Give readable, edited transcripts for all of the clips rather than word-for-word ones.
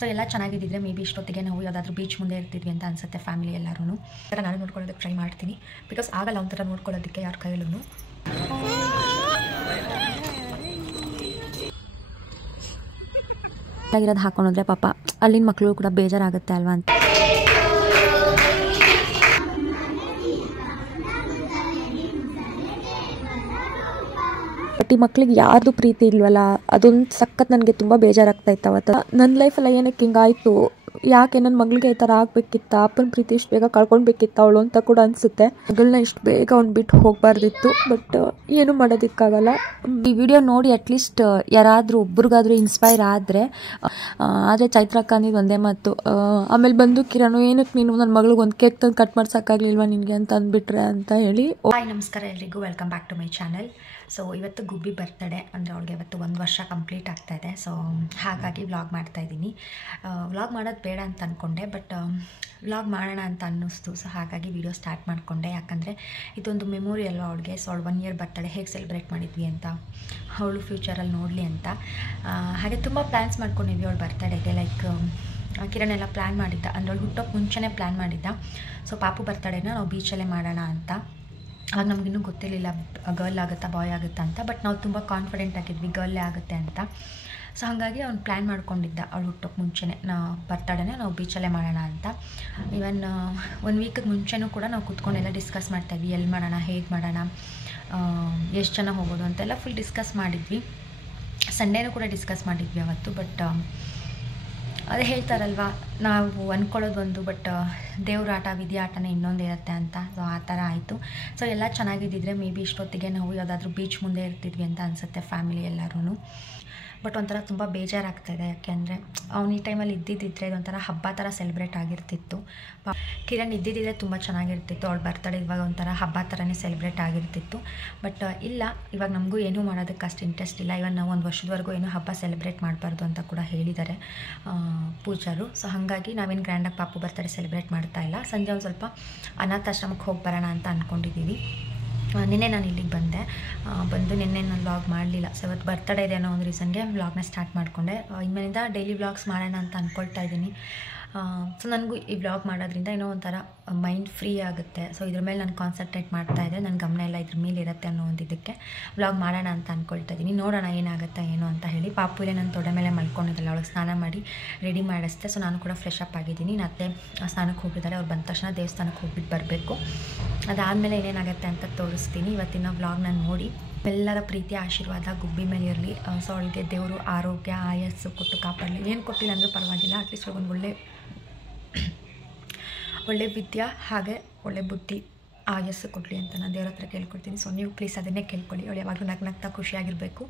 So ಎಲ್ಲ ಚೆನ್ನಾಗಿದ್ದಿದ್ರೆ may be ಇಷ್ಟೊತ್ತಿಗೆ ನಾವು ಯಾವುದಾದ್ರೂ ಬೀಚ್ ಮುಂದೆ ಇರ್ತಿದ್ವಿ ಅಂತ ಅನಿಸುತ್ತೆ ಫ್ಯಾಮಿಲಿ ಎಲ್ಲರೂ. ಥರ ನಾನು ನೋಡ್ಕೊಳ್ಳೋದಕ್ಕೆ ಟ್ರೈ ಮಾಡ್ತೀನಿ, ಬಿಕಾಸ್ ಆಗಲ್ಲ ಒಂಥರ ನೋಡ್ಕೊಳ್ಳೋದಕ್ಕೆ ಯಾರ ಕೈಯಲ್ಲೂ. ಆಗಿರೋದು ಹಾಕೊಂಡ್ರೆ ಪಾಪ ಅಲ್ಲಿನ ಮಕ್ಕಳು ಕೂಡ ಬೇಜಾರಾಗುತ್ತೆ ಅಲ್ವಾ ಅಂತ. ಬಟ್ ಈ ಮಕ್ಳಿಗೆ ಯಾರ್ದು ಪ್ರೀತಿ ಇಲ್ವಲ್ಲ, ಅದೊಂದು ಸಖತ್ ನನಗೆ ತುಂಬ ಬೇಜಾರಾಗ್ತಾ ಇತ್ತು ಅವತ್ತು. ನನ್ನ ಲೈಫಲ್ಲ ಏನಕ್ಕೆ ಹಿಂಗಾಯಿತು, ಯಾಕೆ ನನ್ನ ಮಗಳಿಗೆ ಈ ಥರ ಆಗಬೇಕಿತ್ತ, ಅಪ್ಪನ ಪ್ರೀತಿ ಇಷ್ಟು ಬೇಗ ಕಳ್ಕೊಳ್ಬೇಕಿತ್ತ ಅವಳು ಅಂತ ಕೂಡ ಅನಿಸುತ್ತೆ. ಮಗಳನ್ನ ಇಷ್ಟು ಬೇಗ ಅವ್ನು ಬಿಟ್ಟು ಹೋಗಬಾರ್ದಿತ್ತು, ಬಟ್ ಏನು ಮಾಡೋದಕ್ಕಾಗಲ್ಲ. ಈ ವಿಡಿಯೋ ನೋಡಿ ಅಟ್ಲೀಸ್ಟ್ ಯಾರಾದರೂ ಒಬ್ರಿಗಾದ್ರೂ ಇನ್ಸ್ಪೈರ್ ಆದರೆ ಚೈತ್ರಕ್ಕ ಅಂದಿದ್ದು ಒಂದೇ ಮಾತು, ಆಮೇಲೆ ಬಂದು ಕಿರಣ್ ಏನಕ್ಕೆ ನೀನು ನನ್ನ ಮಗಳಿಗೆ ಒಂದು ಕೇಕ್ ತಂದು ಕಟ್ ಮಾಡ್ಸೋಕ್ಕಾಗಲಿಲ್ವಾ ನಿನಗೆ ಅಂತ ಅಂದ್ಬಿಟ್ರೆ ಅಂತ ಹೇಳಿ. ಹಾಯ್ ನಮಸ್ಕಾರ ಎಲ್ರಿಗೂ, welcome back to my channel. So ಇವತ್ತು ಗುಬ್ಬಿ ಬರ್ತಡೇ, ಅಂದರೆ ಅವಳಿಗೆ ಇವತ್ತು 1 ವರ್ಷ ಕಂಪ್ಲೀಟ್ ಆಗ್ತಾಯಿದೆ. ಸೊ ಹಾಗಾಗಿ ವ್ಲಾಗ್ ಮಾಡ್ತಾಯಿದ್ದೀನಿ. ವ್ಲಾಗ್ ಮಾಡೋದು ಬೇಡ ಅಂತ ಅಂದ್ಕೊಂಡೆ, ಬಟ್ ವ್ಲಾಗ್ ಮಾಡೋಣ ಅಂತ ಅನ್ನಿಸ್ತು. ಸೊ ಹಾಗಾಗಿ ವಿಡಿಯೋ ಸ್ಟಾರ್ಟ್ ಮಾಡಿಕೊಂಡೆ, ಯಾಕಂದರೆ ಇದೊಂದು ಮೆಮೊರಿ ಅಲ್ವಾ ಅವಳಿಗೆ. ಸೊ ಅವಳು 1 ಇಯರ್ ಬರ್ತಡೇ ಹೇಗೆ ಸೆಲೆಬ್ರೇಟ್ ಮಾಡಿದ್ವಿ ಅಂತ ಅವಳು ಫ್ಯೂಚರಲ್ಲಿ ನೋಡಲಿ ಅಂತ. ಹಾಗೆ ತುಂಬ ಪ್ಲ್ಯಾನ್ಸ್ ಮಾಡ್ಕೊಂಡಿದ್ವಿ ಅವಳು ಬರ್ತಡೇಗೆ. ಲೈಕ್ ಕಿರಣ್ ಎಲ್ಲ ಪ್ಲ್ಯಾನ್ ಮಾಡಿದ್ದ, ಅಂದರೆ ಅವಳು ಹುಟ್ಟೋಕ್ಕೆ ಮುಂಚೆನೇ ಪ್ಲ್ಯಾನ್ ಮಾಡಿದ್ದ. ಸೊ ಪಾಪು ಬರ್ತಡೇನ ನಾವು ಬೀಚಲ್ಲೇ ಮಾಡೋಣ ಅಂತ. ಆಗ ನಮಗಿನ್ನೂ ಗೊತ್ತಿರಲಿಲ್ಲ ಗರ್ಲ್ ಆಗುತ್ತಾ ಬಾಯ್ ಆಗುತ್ತಾ ಅಂತ, ಬಟ್ ನಾವು ತುಂಬ ಕಾನ್ಫಿಡೆಂಟ್ ಆಗಿದ್ವಿ ಗರ್ಲೇ ಆಗುತ್ತೆ ಅಂತ. ಸೊ ಹಾಗಾಗಿ ಅವ್ನು ಪ್ಲ್ಯಾನ್ ಮಾಡ್ಕೊಂಡಿದ್ದ ಅವಳು ಹುಟ್ಟೋಕ್ಕೆ ಮುಂಚೆನೇ ಬರ್ತಡೇನ ನಾವು ಬೀಚಲ್ಲೇ ಮಾಡೋಣ ಅಂತ. ಈವನ್ 1 ವೀಕಿಗೆ ಮುಂಚೆನೂ ಕೂಡ ನಾವು ಕೂತ್ಕೊಂಡೆಲ್ಲ ಡಿಸ್ಕಸ್ ಮಾಡ್ತಾಯಿದ್ವಿ, ಎಲ್ಲಿ ಮಾಡೋಣ, ಹೇಗೆ ಮಾಡೋಣ, ಎಷ್ಟು ಜನ ಹೋಗೋದು ಅಂತೆಲ್ಲ ಫುಲ್ ಡಿಸ್ಕಸ್ ಮಾಡಿದ್ವಿ. ಸಂಡೇನೂ ಕೂಡ ಡಿಸ್ಕಸ್ ಮಾಡಿದ್ವಿ ಅವತ್ತು. ಬಟ್ ಅದೇ ಹೇಳ್ತಾರಲ್ವ, ನಾವು ಅಂದ್ಕೊಳ್ಳೋದು ಒಂದು, ಬಟ್ ದೇವ್ರ ಆಟ ವಿಧಿ ಆಟನೇ ಇನ್ನೊಂದು ಇರುತ್ತೆ ಅಂತ. ಸೊ ಆ ಥರ ಆಯಿತು. ಸೊ ಎಲ್ಲ ಚೆನ್ನಾಗಿದ್ದಿದ್ರೆ ಮೇ ಬಿ ಇಷ್ಟೊತ್ತಿಗೆ ನಾವು ಯಾವುದಾದ್ರೂ ಬೀಚ್ ಮುಂದೆ ಇರ್ತಿದ್ವಿ ಅಂತ ಅನಿಸುತ್ತೆ ಫ್ಯಾಮಿಲಿ ಎಲ್ಲರೂ. ಬಟ್ ಒಂಥರ ತುಂಬ ಬೇಜಾರಾಗ್ತಾಯಿದೆ, ಯಾಕೆಂದರೆ ಅವ್ನು ಈ ಟೈಮಲ್ಲಿ ಇದ್ದಿದ್ದಿದ್ರೆ ಇದೊಂಥರ ಹಬ್ಬ ಥರ ಸೆಲೆಬ್ರೇಟ್ ಆಗಿರ್ತಿತ್ತು. ಕಿರಣ್ ಇದ್ದಿದ್ದಿದ್ರೆ ತುಂಬ ಚೆನ್ನಾಗಿರ್ತಿತ್ತು, ಅವಳು ಬರ್ತಡೇ ಇವಾಗ ಒಂಥರ ಹಬ್ಬ ಥರನೇ ಸೆಲೆಬ್ರೇಟ್ ಆಗಿರ್ತಿತ್ತು. ಬಟ್ ಇಲ್ಲ, ಇವಾಗ ನಮಗೂ ಏನೂ ಮಾಡೋದಕ್ಕೆ ಅಷ್ಟು ಇಂಟ್ರೆಸ್ಟ್ ಇಲ್ಲ. ಇವಾಗ ನಾವು 1 ವರ್ಷದವರೆಗೂ ಏನೂ ಹಬ್ಬ ಸೆಲೆಬ್ರೇಟ್ ಮಾಡಬಾರ್ದು ಅಂತ ಕೂಡ ಹೇಳಿದ್ದಾರೆ ಪೂಜಾರು. ಸೊ ಹಾಗಾಗಿ ನಾವೇನು ಗ್ರ್ಯಾಂಡಾಗಿ ಪಾಪು ಬರ್ತಡೇ ಸೆಲೆಬ್ರೇಟ್ ಮಾಡ್ತಾ ಇಲ್ಲ. ಸಂಜೆ ಒಂದು ಸ್ವಲ್ಪ ಅನಾಥಾಶ್ರಮಕ್ಕೆ ಹೋಗಿ ಬರೋಣ ಅಂತ ಅಂದ್ಕೊಂಡಿದ್ದೀವಿ. ನಿನ್ನೆ ನಾನು ಇಲ್ಲಿಗೆ ಬಂದು ನಿನ್ನೆ ನಾನು ವ್ಲಾಗ್ ಮಾಡಲಿಲ್ಲ. ಸೊ ಇವತ್ತು ಬರ್ತಡೇ ಇದೆ ಅನ್ನೋ ಒಂದು ರೀಸನ್ಗೆ ವ್ಲಾಗ್ನ ಸ್ಟಾರ್ಟ್ ಮಾಡಿಕೊಂಡೆ. ಇನ್ಮೇಲಿಂದ ಡೈಲಿ ವ್ಲಾಗ್ಸ್ ಮಾಡೋಣ ಅಂತ ಅಂದ್ಕೊಳ್ತಾ ಇದ್ದೀನಿ. ಸೊ ನನಗೂ ಈ ವ್ಲಾಗ್ ಮಾಡೋದ್ರಿಂದ ಏನೋ ಒಂಥರ ಮೈಂಡ್ ಫ್ರೀ ಆಗುತ್ತೆ. ಸೊ ಇದ್ರ ಮೇಲೆ ನಾನು ಕಾನ್ಸಂಟ್ರೇಟ್ ಮಾಡ್ತಾಯಿದ್ದೆ, ನನ್ನ ಗಮನ ಎಲ್ಲ ಇದ್ರ ಮೇಲೆ ಇರುತ್ತೆ ಅನ್ನೋ ಒಂದು ಇದಕ್ಕೆ ವ್ಲಾಗ್ ಮಾಡೋಣ ಅಂತ ಅಂದ್ಕೊಳ್ತಾ ಇದ್ದೀನಿ. ನೋಡೋಣ ಏನಾಗುತ್ತೆ ಏನು ಅಂತ ಹೇಳಿ. ಪಾಪು ಇಲ್ಲೇ ನನ್ನ ತೊಡೆ ಮೇಲೆ ಮಲ್ಕೊಂಡಿದ್ದಲ್ಲ, ಅವಳಿಗೆ ಸ್ನಾನ ಮಾಡಿ ರೆಡಿ ಮಾಡಿಸ್ದೆ. ಸೊ ನಾನು ಕೂಡ ಫ್ರೆಶ್ ಅಪ್ ಆಗಿದ್ದೀನಿ. ಮತ್ತೆ ಸ್ನಾನಕ್ಕೆ ಹೋಗಿದ್ದಾರೆ. ಅವ್ರು ಬಂದ ತಕ್ಷಣ ದೇವಸ್ಥಾನಕ್ಕೆ ಹೋಗ್ಬಿಟ್ಟು ಬರಬೇಕು. ಅದಾದಮೇಲೆ ಏನೇನಾಗುತ್ತೆ ಅಂತ ತೋರಿಸ್ತೀನಿ. ಇವತ್ತಿನ ವ್ಲಾಗ್ನ ನೋಡಿ ಎಲ್ಲರ ಪ್ರೀತಿ ಆಶೀರ್ವಾದ ಗುಬ್ಬಿ ಮೇಲೆ ಇರಲಿ. ಸೊ ಅವಳಿಗೆ ದೇವರು ಆರೋಗ್ಯ ಆಯಸ್ಸು ಕೊಟ್ಟು ಕಾಪಾಡಲಿ. ಏನು ಕೊಟ್ಟಿಲ್ಲ ಅಂದರೂ ಪರವಾಗಿಲ್ಲ, ಅಟ್ಲೀಸ್ಟ್ ಒಂದು ಒಳ್ಳೆ ವಿದ್ಯೆ ಹಾಗೆ ಒಳ್ಳೆ ಬುದ್ಧಿ ಆಯಸ್ಸು ಕೊಡಲಿ ಅಂತ ನಾನು ದೇವ್ರ ಹತ್ರ ಕೇಳ್ಕೊಳ್ತೀನಿ. ಸೊ ನೀವು ಪ್ಲೀಸ್ ಅದನ್ನೇ ಕೇಳ್ಕೊಳ್ಳಿ. ಅವಳು ಯಾವಾಗಲೂ ನಗ್ನಗ್ತಾ ಖುಷಿಯಾಗಿರಬೇಕು.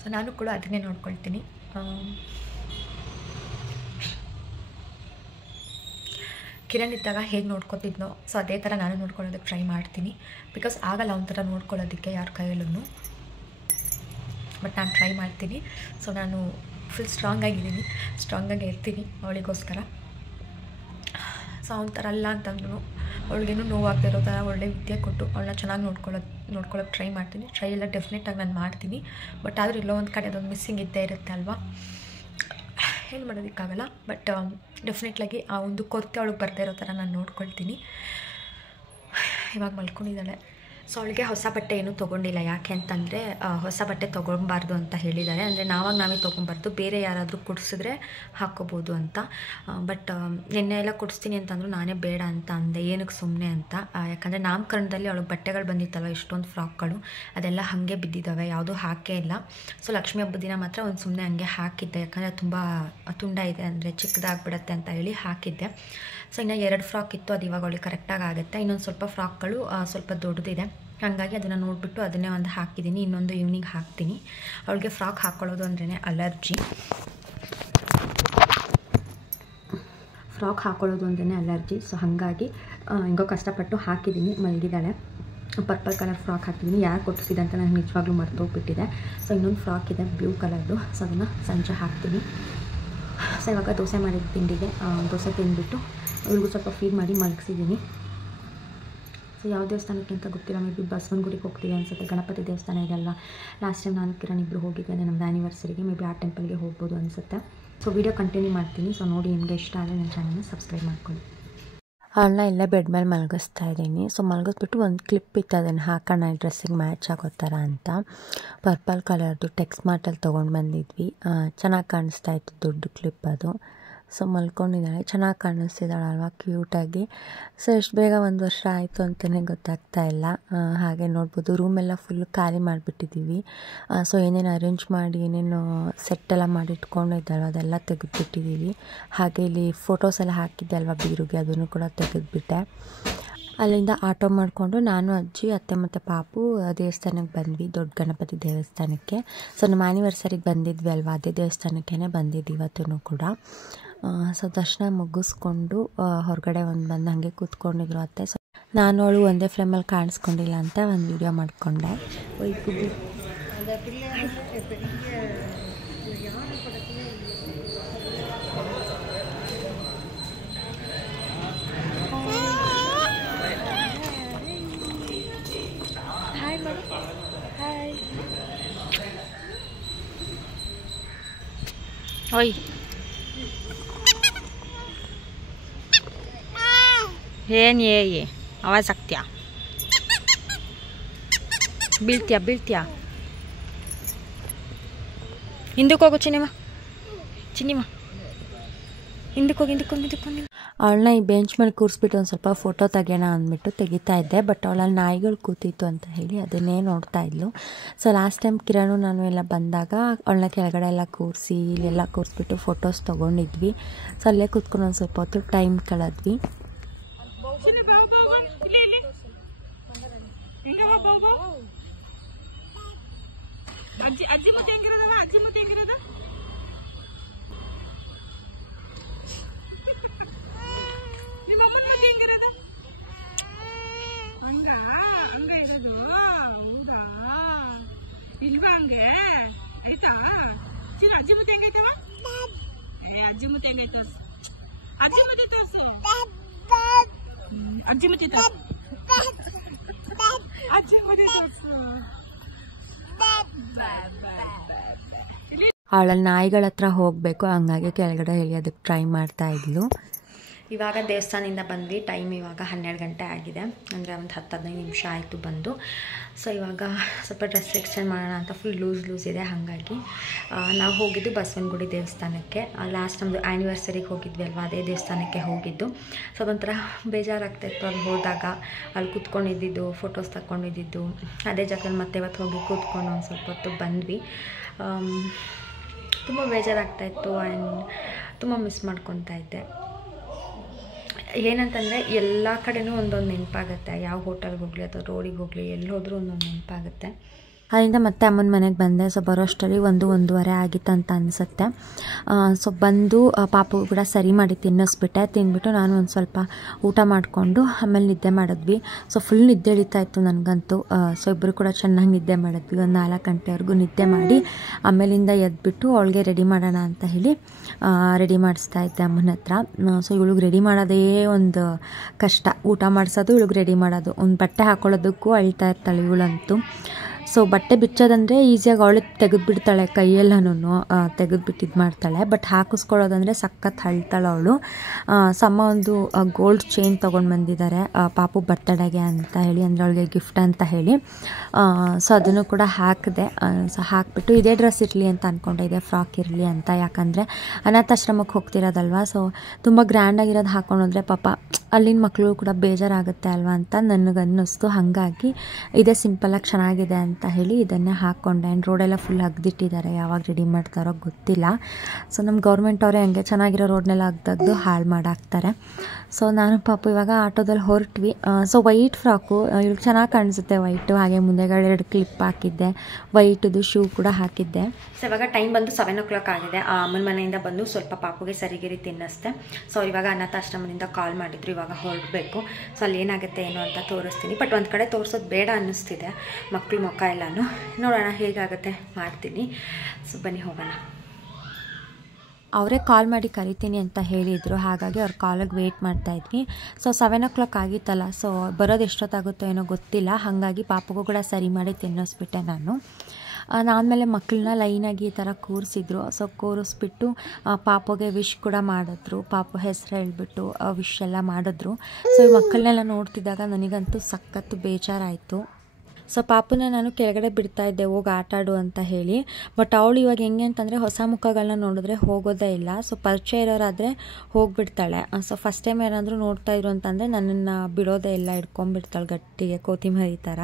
ಸೊ ನಾನು ಕೂಡ ಅದನ್ನೇ ನೋಡ್ಕೊಳ್ತೀನಿ. ಕಿರಣ್ ಇದ್ದಾಗ ಹೇಗೆ ನೋಡ್ಕೊತಿದ್ನೋ ಸೊ ಅದೇ ಥರ ನಾನು ನೋಡ್ಕೊಳ್ಳೋದಕ್ಕೆ ಟ್ರೈ ಮಾಡ್ತೀನಿ. ಬಿಕಾಸ್ ಆಗಲ್ಲ ಒಂಥರ ನೋಡ್ಕೊಳ್ಳೋದಕ್ಕೆ ಯಾರ ಕೈಯಲ್ಲೂ, ಬಟ್ ನಾನು ಟ್ರೈ ಮಾಡ್ತೀನಿ. ಸೊ ನಾನು ಫುಲ್ ಸ್ಟ್ರಾಂಗಾಗಿ ಇರ್ತೀನಿ ಅವಳಿಗೋಸ್ಕರ. ಸೊ ಅವನ ಥರ ಅಲ್ಲ ಅಂತಂದ್ರು ಅವಳಿಗೇನು ನೋವಾಗದಿರೋ ಥರ ಒಳ್ಳೆ ವಿದ್ಯೆ ಕೊಟ್ಟು ಅವಳನ್ನ ಚೆನ್ನಾಗಿ ನೋಡ್ಕೊಳ್ಳೋಕೆ ಟ್ರೈ ಮಾಡ್ತೀನಿ. ಟ್ರೈ ಎಲ್ಲ ಡೆಫಿನೆಟಾಗಿ ನಾನು ಮಾಡ್ತೀನಿ. ಬಟ್ ಆದರೂ ಎಲ್ಲೋ ಒಂದು ಕಡೆ ಅದೊಂದು ಮಿಸ್ಸಿಂಗ್ ಇದ್ದೇ ಇರುತ್ತೆ ಅಲ್ವಾ, ಏನು ಮಾಡೋದಕ್ಕಾಗಲ್ಲ. ಬಟ್ ಡೆಫಿನೆಟ್ಲಾಗಿ ಆ ಒಂದು ಕೊರತೆ ಅವಳಿಗೆ ಬರದೇ ಇರೋ ಥರ ನಾನು ನೋಡ್ಕೊಳ್ತೀನಿ. ಇವಾಗ ಮಲ್ಕೊಂಡಿದ್ದಾಳೆ. ಸೊ ಅವಳಿಗೆ ಹೊಸ ಬಟ್ಟೆ ಏನೂ ತೊಗೊಂಡಿಲ್ಲ. ಯಾಕೆ ಅಂತಂದರೆ ಹೊಸ ಬಟ್ಟೆ ತೊಗೊಬಾರ್ದು ಅಂತ ಹೇಳಿದ್ದಾರೆ. ಅಂದರೆ ನಾವೇ ತೊಗೊಬಾರ್ದು, ಬೇರೆ ಯಾರಾದರೂ ಕೊಡಿಸಿದ್ರೆ ಹಾಕ್ಕೋಬೋದು ಅಂತ. ಬಟ್ ನಿನ್ನೆ ಎಲ್ಲ ಕೊಡಿಸ್ತೀನಿ ಅಂತಂದ್ರು ನಾನೇ ಬೇಡ ಅಂತ ಅಂದೆ, ಏನಕ್ಕೆ ಸುಮ್ಮನೆ ಅಂತ. ಯಾಕಂದರೆ ನಾಮಕರಣದಲ್ಲಿ ಅವಳಿಗೆ ಬಟ್ಟೆಗಳು ಬಂದಿತ್ತಲ್ಲ, ಎಷ್ಟೊಂದು ಫ್ರಾಕ್ಗಳು, ಅದೆಲ್ಲ ಹಾಗೆ ಬಿದ್ದಿದ್ದಾವೆ, ಯಾವುದೂ ಹಾಕೇ ಇಲ್ಲ. ಸೊ ಲಕ್ಷ್ಮೀ ಹಬ್ಬದ ದಿನ ಮಾತ್ರ ಒಂದು ಸುಮ್ಮನೆ ಹಂಗೆ ಹಾಕಿದ್ದೆ, ಯಾಕಂದರೆ ತುಂಬ ತುಂಡ ಇದೆ, ಅಂದರೆ ಚಿಕ್ಕದಾಗ್ಬಿಡುತ್ತೆ ಅಂತ ಹೇಳಿ ಹಾಕಿದ್ದೆ. ಸೊ ಇನ್ನು 2 ಫ್ರಾಕ್ ಇತ್ತು, ಅದು ಇವಾಗ ಅವಳಿಗೆ ಕರೆಕ್ಟಾಗಿ ಆಗುತ್ತೆ. ಇನ್ನೊಂದು ಸ್ವಲ್ಪ ಫ್ರಾಕ್ಗಳು ಸ್ವಲ್ಪ ದೊಡ್ಡದಿದೆ, ಹಾಗಾಗಿ ಅದನ್ನು ನೋಡಿಬಿಟ್ಟು ಅದನ್ನೇ ಒಂದು ಹಾಕಿದ್ದೀನಿ. ಇನ್ನೊಂದು ಈವ್ನಿಂಗ್ ಹಾಕ್ತೀನಿ. ಅವಳಿಗೆ ಫ್ರಾಕ್ ಹಾಕ್ಕೊಳ್ಳೋದು ಅಂದ್ರೇ ಅಲರ್ಜಿ. ಸೊ ಹಾಗಾಗಿ ಹೆಂಗೋ ಕಷ್ಟಪಟ್ಟು ಹಾಕಿದ್ದೀನಿ. ಮಲಗಿದ್ದಾಳೆ. ಪರ್ಪಲ್ ಕಲರ್ ಫ್ರಾಕ್ ಹಾಕಿದ್ದೀನಿ. ಯಾರು ಕೊಟ್ಟಿಸಿದೆ ಅಂತ ನನಗೆ ನಿಜವಾಗ್ಲೂ ಮರ್ತೋಗ್ಬಿಟ್ಟಿದೆ. ಸೊ ಇನ್ನೊಂದು ಫ್ರಾಕ್ ಇದೆ ಬ್ಲೂ ಕಲರ್ದು, ಸೊ ಅದನ್ನು ಸಂಜೆ ಹಾಕ್ತೀನಿ. ಸೊ ಇವಾಗ ದೋಸೆ ಮಾಡಿದ ತಿಂಡಿಗೆ ದೋಸೆ ತಿಂದುಬಿಟ್ಟು ಅವ್ರಿಗೂ ಸ್ವಲ್ಪ ಫೀಡ್ ಮಾಡಿ ಮಲಗಿಸಿದ್ದೀನಿ. ಸೊ ಯಾವ ದೇವಸ್ಥಾನಕ್ಕೆ ಅಂತ ಗೊತ್ತಿಲ್ಲ, ಮೇ ಬಿ ಬಸವನಗುಡಿಗೆ ಹೋಗ್ತೀವಿ ಅನಿಸುತ್ತೆ. ಗಣಪತಿ ದೇವಸ್ಥಾನ ಇದೆಲ್ಲ. ಲಾಸ್ಟ್ ಟೈಮ್ ನಾನು ಕಿರಣ್ ಇಬ್ಬರು ಹೋಗಿದ್ದೆ ನಮ್ಮದು ಆ್ಯನಿವರ್ಸರಿಗೆ, ಮೇ ಬಿ ಆ ಟೆಂಪಲ್ಗೆ ಹೋಗ್ಬೋದು ಅನಿಸುತ್ತೆ. ಸೊ ವಿಡಿಯೋ ಕಂಟಿನ್ಯೂ ಮಾಡ್ತೀನಿ. ಸೊ ನೋಡಿ ನಿಮಗೆ ಇಷ್ಟ ಆದರೆ ನನ್ನ ಚಾನಲ್ನ ಸಬ್ಸ್ಕ್ರೈಬ್ ಮಾಡ್ಕೊಳ್ಳಿ. ಅವಳನ್ನ ಇಲ್ಲೇ ಬೆಡ್ ಮೇಲೆ ಮಲಗಿಸ್ತಾ ಇದ್ದೀನಿ. ಸೊ ಮಲಗಿಸ್ಬಿಟ್ಟು ಒಂದು ಕ್ಲಿಪ್ ಇತ್ತು, ಅದನ್ನು ಹಾಕೋಣ ಡ್ರೆಸ್ಸಿಗೆ ಮ್ಯಾಚ್ ಆಗೋ ಥರ ಅಂತ. ಪರ್ಪಲ್ ಕಲರ್ದು ಟೆಕ್ಸ್ಟ್ ಮಾರ್ಟಲ್ಲಿ ತೊಗೊಂಡು ಬಂದಿದ್ವಿ. ಚೆನ್ನಾಗಿ ಕಾಣಿಸ್ತಾ ಇತ್ತು, ದೊಡ್ಡ ಕ್ಲಿಪ್ ಅದು. ಸೊ ಮಲ್ಕೊಂಡಿದ್ದಾಳೆ, ಚೆನ್ನಾಗಿ ಕಾಣಿಸ್ತಿದ್ದಾಳಲ್ವ, ಕ್ಯೂಟಾಗಿ. ಸೊ ಎಷ್ಟು ಬೇಗ 1 ವರ್ಷ ಆಯಿತು ಅಂತಲೇ ಗೊತ್ತಾಗ್ತಾ ಇಲ್ಲ. ಹಾಗೆ ನೋಡ್ಬೋದು ರೂಮೆಲ್ಲ ಫುಲ್ ಖಾಲಿ ಮಾಡಿಬಿಟ್ಟಿದ್ದೀವಿ. ಸೊ ಏನೇನು ಅರೇಂಜ್ ಮಾಡಿ ಏನೇನು ಸೆಟ್ಟೆಲ್ಲ ಮಾಡಿ ಇಟ್ಕೊಂಡಿದ್ದಾಳೋ ಅದೆಲ್ಲ ತೆಗೆದುಬಿಟ್ಟಿದ್ದೀವಿ. ಹಾಗೆ ಇಲ್ಲಿ ಫೋಟೋಸ್ ಎಲ್ಲ ಹಾಕಿದ್ದೆ ಅಲ್ವ ಬೀರುಗೆ, ಅದನ್ನು ಕೂಡ ತೆಗೆದುಬಿಟ್ಟೆ. ಅಲ್ಲಿಂದ ಆಟೋ ಮಾಡಿಕೊಂಡು ನಾನು, ಅಜ್ಜಿ, ಅತ್ತೆ ಮತ್ತು ಪಾಪು ದೇವಸ್ಥಾನಕ್ಕೆ ಬಂದ್ವಿ, ದೊಡ್ಡ ಗಣಪತಿ ದೇವಸ್ಥಾನಕ್ಕೆ. ಸೊ ನಮ್ಮ ಆ್ಯನಿವರ್ಸರಿಗೆ ಬಂದಿದ್ವಿ ಅಲ್ವಾ, ಅದೇ ದೇವಸ್ಥಾನಕ್ಕೇ ಬಂದಿದ್ವಿ ಇವತ್ತೂ ಕೂಡ. ಸೊ ದರ್ಶನ ಮುಗಿಸ್ಕೊಂಡು ಹೊರಗಡೆ ಬಂದು ಹಾಗೆ ಕೂತ್ಕೊಂಡಿದ್ರು ಅತ್ತೆ. ಸೊ ನಾನು ಅವಳು ಒಂದೇ ಫ್ಲೇಮಲ್ಲಿ ಕಾಣಿಸ್ಕೊಂಡಿಲ್ಲ ಅಂತ ಒಂದು ವಿಡಿಯೋ ಮಾಡಿಕೊಂಡೆ. ओय ಏನ್ ಏ ಆವಾಜ್ ಆಗ್ತೀಯಾ? ಬೀಳ್ತೀಯಾ ಹಿಂದಕ್ಕೆ ಹೋಗು ಚಿನಿಮಾ ಹಿಂದಕ್ಕೆ ಹೋಗಿ. ಅವಳನ್ನ ಈ ಬೆಂಚ್ ಮೇಲೆ ಕೂರಿಸ್ಬಿಟ್ಟು ಒಂದು ಸ್ವಲ್ಪ ಫೋಟೋ ತೆಗೆಯೋಣ ಅಂದ್ಬಿಟ್ಟು ತೆಗಿತಾ ಇದ್ದೆ. ಬಟ್ ಅವಳಲ್ಲಿ ನಾಯಿಗಳು ಕೂತಿತ್ತು ಅಂತ ಹೇಳಿ ಅದನ್ನೇ ನೋಡ್ತಾ ಇದ್ಲು. ಸೊ ಲಾಸ್ಟ್ ಟೈಮ್ ಕಿರಣು ನಾನು ಎಲ್ಲ ಬಂದಾಗ ಅವಳನ್ನ ಕೆಳಗಡೆ ಎಲ್ಲ ಕೂರಿಸಿ ಇಲ್ಲೆಲ್ಲ ಕೂರಿಸ್ಬಿಟ್ಟು ಫೋಟೋಸ್ ತೊಗೊಂಡಿದ್ವಿ. ಸೊ ಅಲ್ಲೇ ಕೂತ್ಕೊಂಡು ಒಂದು ಸ್ವಲ್ಪ ಹೊತ್ತು ಟೈಮ್ ಕಳೆದ್ವಿ. ಇಲ್ವಾ ಹಂಗೆ ಆಯ್ತಾ? ಅಜ್ಜಿ ಮುತ್ತೆ ಹೆಂಗೈತವ? ಅಜ್ಜಿ ಮುತ್ತೆ ಹೆಂಗೈತ? ಅಜ್ಜಿ ಮುತ್ತೆ ತೋರ್ಸು. ಅಜ್ಜಿ ಮುತ್ತೆ ತೋರ್ಸು. ಅಜ್ಜಿ ಮುತ್ತೆ ತೋರ್ಸು. ಅವಳಲ್ಲಿ ನಾಯಿಗಳ ಹತ್ರ ಹೋಗಬೇಕು, ಹಂಗಾಗಿ ಕೆಳಗಡೆ ಇಳಿಯೋದಕ್ಕೆ ಟ್ರೈ ಮಾಡ್ತಾ ಇದ್ಲು. ಇವಾಗ ದೇವಸ್ಥಾನದಿಂದ ಬಂದ್ವಿ. ಟೈಮ್ ಇವಾಗ 12 ಗಂಟೆ ಆಗಿದೆ, ಅಂದರೆ ಒಂದು 10-15 ನಿಮಿಷ ಆಯಿತು ಬಂದು. ಸೊ ಇವಾಗ ಸ್ವಲ್ಪ ಡ್ರೆಸ್ ಎಕ್ಸ್ಚೇಂಜ್ ಮಾಡೋಣ ಅಂತ ಫುಲ್ ಲೂಸ್ ಇದೆ. ಹಾಗಾಗಿ ನಾವು ಹೋಗಿದ್ದು ಬಸವನಗುಡಿ ದೇವಸ್ಥಾನಕ್ಕೆ. ಲಾಸ್ಟ್ ನಮ್ಮದು ಆ್ಯನಿವರ್ಸರಿಗೆ ಹೋಗಿದ್ವಿ ಅಲ್ವಾ, ಅದೇ ದೇವಸ್ಥಾನಕ್ಕೆ ಹೋಗಿದ್ದು. ಸೊ ಅದೊಂಥರ ಬೇಜಾರಾಗ್ತಾಯಿತ್ತು ಅಲ್ಲಿ ಹೋದಾಗ, ಅಲ್ಲಿ ಕೂತ್ಕೊಂಡಿದ್ದು ಫೋಟೋಸ್ ತಗೊಂಡಿದ್ದು ಅದೇ ಜಾಗದಲ್ಲಿ. ಮತ್ತೆ ಇವತ್ತು ಹೋಗಿ ಕೂತ್ಕೊಂಡು ಒಂದು ಸ್ವಲ್ಪ ಹೊತ್ತು ಬಂದ್ವಿ. ತುಂಬ ಬೇಜಾರಾಗ್ತಾಯಿತ್ತು ಆ್ಯಂಡ್ ತುಂಬ ಮಿಸ್ ಮಾಡ್ಕೊತಾ ಇದ್ದೆ. ಏನಂತಂದರೆ ಎಲ್ಲ ಕಡೆನೂ ಒಂದೊಂದು ನೆನಪಾಗುತ್ತೆ. ಯಾವ ಹೋಟೆಲ್ಗೆ ಹೋಗಲಿ ಅಥವಾ ರೋಡಿಗೆ ಹೋಗಲಿ ಎಲ್ಲಿ ಹೋದರೂ ಒಂದೊಂದು ನೆನಪಾಗುತ್ತೆ. ಅಲ್ಲಿಂದ ಮತ್ತೆ ಅಮ್ಮನ ಮನೆಗೆ ಬಂದೆ. ಸೊ ಬರೋಷ್ಟರಲ್ಲಿ 1-1:30 ಆಗಿತ್ತು ಅಂತ ಅನಿಸುತ್ತೆ. ಸೊ ಬಂದು ಪಾಪು ಕೂಡ ಸರಿ ಮಾಡಿ ತಿನ್ನಿಸ್ಬಿಟ್ಟು ನಾನು ಒಂದು ಸ್ವಲ್ಪ ಊಟ ಮಾಡಿಕೊಂಡು ಆಮೇಲೆ ನಿದ್ದೆ ಮಾಡಿದ್ವಿ. ಸೊ ಫುಲ್ ನಿದ್ದೆ ಹಿಡಿತಾ ಇತ್ತು ನನಗಂತೂ. ಸೊ ಇಬ್ಬರು ಕೂಡ ಚೆನ್ನಾಗಿ ನಿದ್ದೆ ಮಾಡಿದ್ವಿ. ಒಂದು 4 ಗಂಟೆವರೆಗೂ ನಿದ್ದೆ ಮಾಡಿ ಆಮೇಲಿಂದ ಎದ್ಬಿಟ್ಟು ಅವಳಿಗೆ ರೆಡಿ ಮಾಡೋಣ ಅಂತ ಹೇಳಿ ರೆಡಿ ಮಾಡಿಸ್ತಾ ಇದ್ದೆ ಅಮ್ಮನ ಹತ್ರ. ಸೊ ಇವಳಿಗೆ ರೆಡಿ ಮಾಡೋದೇ ಒಂದು ಕಷ್ಟ, ಊಟ ಮಾಡಿಸೋದು ಇವಳಿಗೆ ರೆಡಿ ಮಾಡೋದು. ಒಂದು ಬಟ್ಟೆ ಹಾಕೊಳ್ಳೋದಕ್ಕೂ ಅಳ್ತಾ ಇರ್ತಾಳೆ ಇವಳಂತೂ. ಸೊ ಬಟ್ಟೆ ಬಿಚ್ಚೋದಂದರೆ ಈಸಿಯಾಗಿ ಅವಳು ತೆಗೆದುಬಿಡ್ತಾಳೆ, ಕೈಯೆಲ್ಲನೂ ತೆಗೆದುಬಿಟ್ಟು ಇದು ಮಾಡ್ತಾಳೆ. ಬಟ್ ಹಾಕಿಸ್ಕೊಳ್ಳೋದಂದರೆ ಸಖತ್ ಅಳ್ತಾಳೆ ಅವಳು. ಸಮ್ಮ ಒಂದು ಗೋಲ್ಡ್ ಚೈನ್ ತೊಗೊಂಡು ಬಂದಿದ್ದಾರೆ ಪಾಪು ಬರ್ತಡೆಗೆ ಅಂತ ಹೇಳಿ, ಅಂದರೆ ಅವಳಿಗೆ ಗಿಫ್ಟ್ ಅಂತ ಹೇಳಿ. ಸೊ ಅದನ್ನು ಕೂಡ ಹಾಕಿದೆ. ಸೊ ಹಾಕಿಬಿಟ್ಟು ಇದೇ ಡ್ರೆಸ್ ಇರಲಿ ಅಂತ ಅಂದ್ಕೊಂಡೆ, ಇದೇ ಫ್ರಾಕ್ ಇರಲಿ ಅಂತ. ಯಾಕಂದರೆ ಅನಾಥಾಶ್ರಮಕ್ಕೆ ಹೋಗ್ತಿರೋದಲ್ವ, ಸೊ ತುಂಬ ಗ್ರ್ಯಾಂಡಾಗಿರೋದು ಹಾಕೊಂಡೋದ್ರೆ ಪಾಪ ಅಲ್ಲಿನ ಮಕ್ಕಳು ಕೂಡ ಬೇಜಾರಾಗುತ್ತೆ ಅಲ್ವಾ ಅಂತ ನನಗನ್ನಿಸ್ತು. ಹಾಗಾಗಿ ಇದೇ ಸಿಂಪಲಾಗಿ ಚೆನ್ನಾಗಿದೆ ಅಂತ ಹೇಳಿ ಇದನ್ನೇ ಹಾಕ್ಕೊಂಡೆ. ಆ್ಯಂಡ್ ರೋಡೆಲ್ಲ ಫುಲ್ ಅಗ್ದಿಟ್ಟಿದ್ದಾರೆ, ಯಾವಾಗ ರೆಡಿ ಮಾಡ್ತಾರೋ ಗೊತ್ತಿಲ್ಲ. ಸೊ ನಮ್ಮ ಗೌರ್ಮೆಂಟ್ ಅವರೇ ಹಂಗೆ ಚೆನ್ನಾಗಿರೋ ರೋಡ್ನೆಲ್ಲ ಅಗ್ದಗ್ದು ಹಾಳು ಮಾಡಾಕ್ತಾರೆ. ಸೊ ನಾನು ಪಾಪು ಇವಾಗ ಆಟೋದಲ್ಲಿ ಹೊರಟ್ವಿ. ಸೊ ವೈಟ್ ಫ್ರಾಕು ಇವ್ಳಿಗೆ ಚೆನ್ನಾಗಿ ಕಾಣಿಸುತ್ತೆ ವೈಟು. ಹಾಗೆ ಮುಂದೆಗಡೆ 2 ಕ್ಲಿಪ್ ಹಾಕಿದ್ದೆ, ವೈಟದು ಶೂ ಕೂಡ ಹಾಕಿದ್ದೆ. ಸೊ ಇವಾಗ ಟೈಮ್ ಬಂದು 7 o'clock ಆಗಿದೆ. ಅಮ್ಮನ ಮನೆಯಿಂದ ಬಂದು ಸ್ವಲ್ಪ ಪಾಪುಗೆ ಸರಿಗಿರಿ ತಿನ್ನಿಸ್ದೆ. ಸೊ ಇವಾಗ ಅನಾಥಾಶ್ರಮದಿಂದ ಕಾಲ್ ಮಾಡಿದ್ರು, ಇವಾಗ ಹೊರಡಬೇಕು. ಸೊ ಅಲ್ಲಿ ಏನಾಗುತ್ತೆ ಏನೋ ಅಂತ ತೋರಿಸ್ತೀನಿ. ಬಟ್ ಒಂದು ಕಡೆ ತೋರಿಸೋದು ಬೇಡ ಅನ್ನಿಸ್ತಿದೆ, ಮಕ್ಕಳು ಮುಖ ಎಲ್ಲನೂ ನೋಡೋಣ ಹೇಗಾಗುತ್ತೆ, ಮಾಡ್ತೀನಿ. ಸೊ ಬನ್ನಿ ಹೋಗೋಣ. ಅವರೇ ಕಾಲ್ ಮಾಡಿ ಕರಿತೀನಿ ಅಂತ ಹೇಳಿದರು, ಹಾಗಾಗಿ ಅವ್ರ ಕಾಲಿಗೆ ವೆಯ್ಟ್ ಮಾಡ್ತಾಯಿದ್ವಿ. ಸೊ 7 o'clock ಆಗಿತ್ತಲ್ಲ, ಸೊ ಬರೋದು ಎಷ್ಟೊತ್ತಾಗುತ್ತೋ ಏನೋ ಗೊತ್ತಿಲ್ಲ. ಹಾಗಾಗಿ ಪಾಪಗೂ ಕೂಡ ಸರಿ ಮಾಡಿ ತಿನ್ನಿಸ್ಬಿಟ್ಟೆ ನಾನು. ಆಮೇಲೆ ಮಕ್ಕಳನ್ನ ಲೈನಾಗಿ ಈ ಥರ ಕೂರಿಸಿದ್ರು. ಸೊ ಕೂರಿಸ್ಬಿಟ್ಟು ಪಾಪುಗೆ ವಿಶ್ ಕೂಡ ಮಾಡಿದ್ರು. ಪಾಪು ಹೆಸರು ಹೇಳ್ಬಿಟ್ಟು ವಿಶ್ ಎಲ್ಲ ಮಾಡಿದ್ರು. ಸೊ ಈ ಮಕ್ಕಳನ್ನೆಲ್ಲ ನೋಡ್ತಿದ್ದಾಗ ನನಗಂತೂ ಸಖತ್ತು ಬೇಜಾರಾಯಿತು. ಸೊ ಪಾಪುನ ನಾನು ಕೆಳಗಡೆ ಬಿಡ್ತಾ ಇದ್ದೆ ಹೋಗಿ ಆಟಾಡು ಅಂತ ಹೇಳಿ. ಬಟ್ ಅವಳು ಇವಾಗ ಹೆಂಗೆ ಅಂತಂದರೆ ಹೊಸ ಮುಖಗಳನ್ನ ನೋಡಿದ್ರೆ ಹೋಗೋದೇ ಇಲ್ಲ. ಸೊ ಪರಿಚಯ ಇರೋರಾದರೆ ಹೋಗಿಬಿಡ್ತಾಳೆ. ಸೊ ಫಸ್ಟ್ ಟೈಮ್ ಏನಾದರೂ ನೋಡ್ತಾ ಇದ್ರು ಅಂತಂದರೆ ನನ್ನನ್ನು ಬಿಡೋದೇ ಇಲ್ಲ, ಹಿಡ್ಕೊಂಡ್ಬಿಡ್ತಾಳೆ ಗಟ್ಟಿಗೆ ಕೋತಿ ಮರಿ ಥರ.